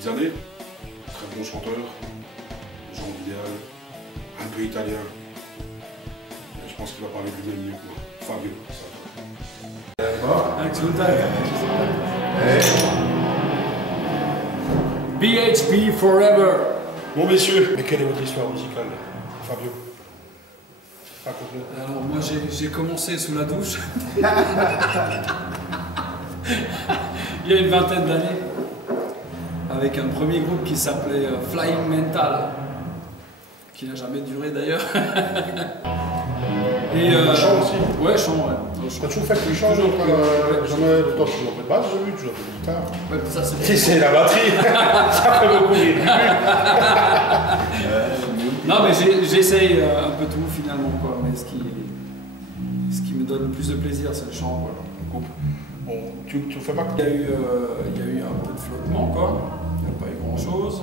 petites années. Très bon chanteur, genre idéal, un peu italien. Et je pense qu'il va parler lui-même mieux que moi. Fabio. BHP Forever. Bon messieurs, mais quelle est votre histoire musicale, Fabio? Raconte-nous. Alors moi j'ai commencé sous la douche. Il y a une vingtaine d'années. Avec un premier groupe qui s'appelait Flying Mental. Qui n'a jamais duré d'ailleurs. Et chant aussi? Ouais, chant, ouais. T'as toujours fait que du chant, jamais de toi tu joues un peu de basse, j'ai vu, tu joues un peu de guitare. Ouais, ça c'est la batterie. Ça fait beaucoup rire. Non mais j'essaye un peu tout finalement quoi, mais ce qui me donne le plus de plaisir c'est le chant quoi. Bon, tu fais pas. Il y a eu un peu de flottement quoi, il n'y a pas eu grand chose.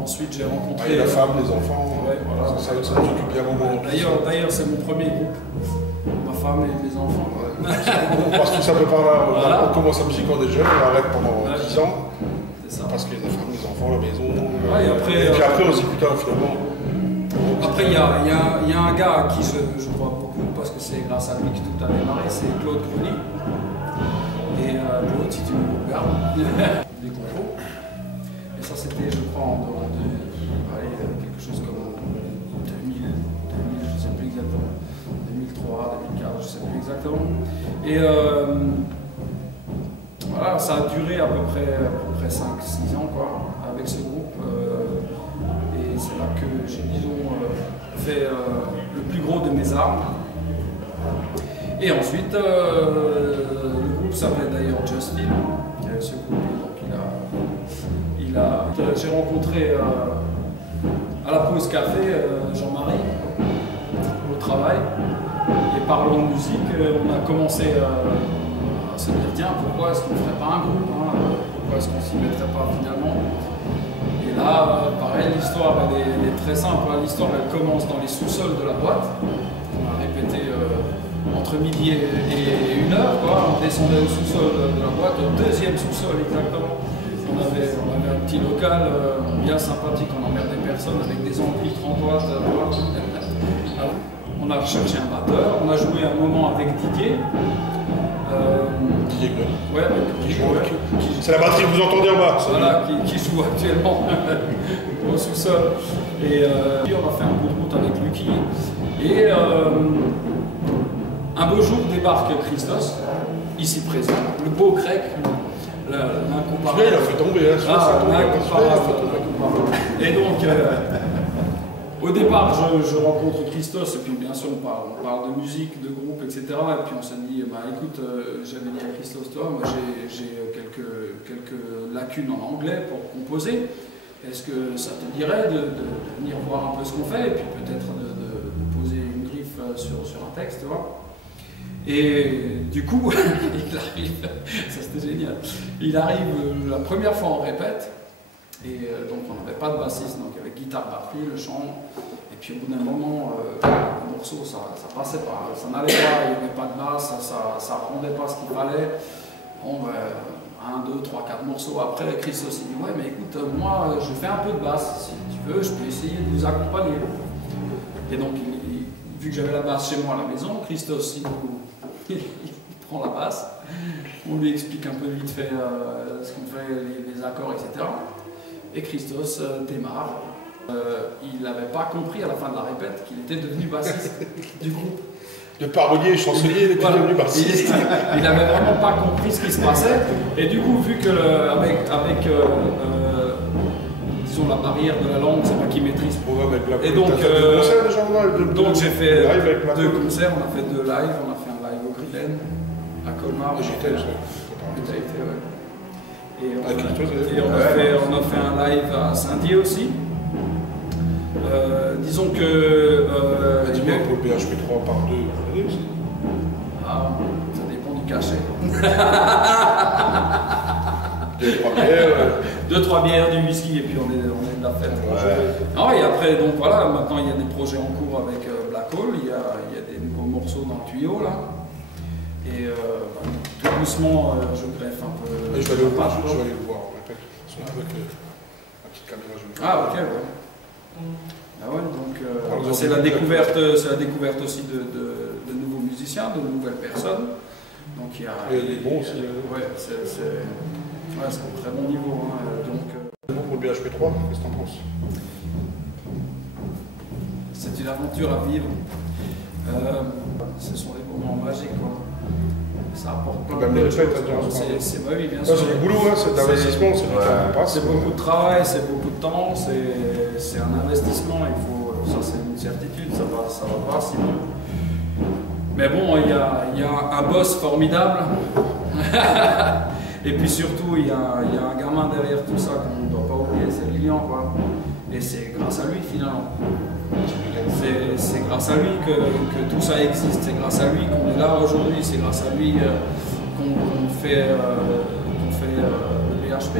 Ensuite j'ai rencontré la femme, les enfants, ouais, voilà. ça t'occupe bien au moment. D'ailleurs c'est mon premier groupe, ma femme et mes enfants. Ouais. On passe tout ça un peu par là, voilà. On commence la musique quand on est jeune, on arrête pendant 10 ans. Ça. Parce que les femmes, les enfants, la maison. Ouais, et puis après on se dit putain finalement. Après il y a un gars à qui je crois beaucoup parce que c'est grâce à lui que tout a démarré, c'est Claude Greny. Et Claude, si tu me regardes, des compos. Et ça c'était je crois en dehors de quelque chose comme 2000, je sais plus exactement, 2003, 2004, je sais plus exactement. Et voilà, ça a duré à peu près 5-6 ans quoi, avec ce groupe. Et c'est là que j'ai, disons, fait le plus gros de mes armes. Et ensuite, le groupe s'appelait d'ailleurs Justin. Ce groupe, donc j'ai rencontré à la pause café Jean-Marie au travail. Et parlant de musique, on a commencé à se dire tiens, pourquoi est-ce qu'on ne ferait pas un groupe hein, pourquoi est-ce qu'on s'y mettrait pas finalement? Et là, pareil, l'histoire elle est très simple. L'histoire elle commence dans les sous-sols de la boîte. On a répété entre midi et 1h. On descendait au sous-sol de la boîte, au deuxième sous-sol exactement. On avait un petit local bien sympathique, on emmerdait personne avec des amplis 30 watts. Alors, on a recherché un batteur, on a joué un moment avec Didier. Didier Green. Ouais, c'est la batterie que vous entendez en bas. Voilà, qui joue actuellement au sous-sol. Et on a fait un bout de route avec Lucky. Et un beau jour débarque Christos, ici présent, le beau grec, l'incomparable. Il a fait tomber, hein, l'incomparable. Et donc, au départ, je rencontre Christos, et puis bien sûr, on parle de musique, de groupe, etc. Et puis on s'est dit, bah, écoute, j'avais dit à Christos, toi, moi j'ai quelques lacunes en anglais pour composer. Est-ce que ça te dirait de venir voir un peu ce qu'on fait, et puis peut-être de poser une griffe sur un texte, tu vois? Et du coup, il arrive, ça c'était génial, il arrive la première fois on répète, et donc on n'avait pas de bassiste, donc avec guitare, batterie, le chant, et puis au bout d'un moment, le morceau ça passait pas, ça n'allait pas, il n'y avait pas de basse, ça rendait pas ce qu'il fallait. Bon, 1, 2, 3, 4 morceaux après, Christos s'est dit ouais mais écoute, moi je fais un peu de basse, si tu veux, je peux essayer de vous accompagner. Et donc vu que j'avais la basse chez moi à la maison, Christos il prend la basse, on lui explique un peu vite fait ce qu'on fait, les accords, etc. Et Christos démarre. Il n'avait pas compris à la fin de la répète qu'il était devenu bassiste du groupe. De parolier et chansonnier, il était devenu bassiste. Il n'avait vraiment pas compris ce qui se passait. Et du coup, vu que disons la barrière de la langue, c'est moi qui maîtrise. Et donc, j'ai fait 2 concerts, on a fait 2 lives, on a fait un live au Grillen, à Colmar. J'étais, ouais. Et on a fait un live à Saint-Dié aussi. Disons que... dis-moi, pour le BHP3 par 2, vous voulez aussi? Ah, ça dépend du cachet. 2-3 bières, du whisky, et puis on est de la fête. Ouais. Ah oui, après, donc voilà, maintenant il y a des projets en cours avec Black Hole, il y a des nouveaux morceaux dans le tuyau là. Et tout doucement, je greffe un peu. Je vais aller le voir, on répète. petite caméra. Ah, ok, ouais. Ah ouais, donc c'est la découverte aussi de nouveaux musiciens, de nouvelles personnes. Donc il y a. Et il est bon aussi. Ouais, c'est un très bon niveau. Hein, c'est bon pour le BHP 3, qu'est-ce que t'en penses? C'est une aventure à vivre. Ce sont des moments magiques, quoi. Ça apporte plein de choses. C'est bah oui, bien sûr. C'est du boulot, hein, c'est de l'investissement, c'est du temps. C'est beaucoup de travail, c'est beaucoup de temps, c'est un investissement, ça c'est une certitude, ça va pas sinon. Mais bon, il y a un boss formidable. Et puis surtout, il y a un gamin derrière tout ça qu'on ne doit pas oublier, c'est Lilian, quoi. Et c'est grâce à lui finalement. C'est grâce à lui que tout ça existe, c'est grâce à lui qu'on est là aujourd'hui, c'est grâce à lui qu'on fait le BHP.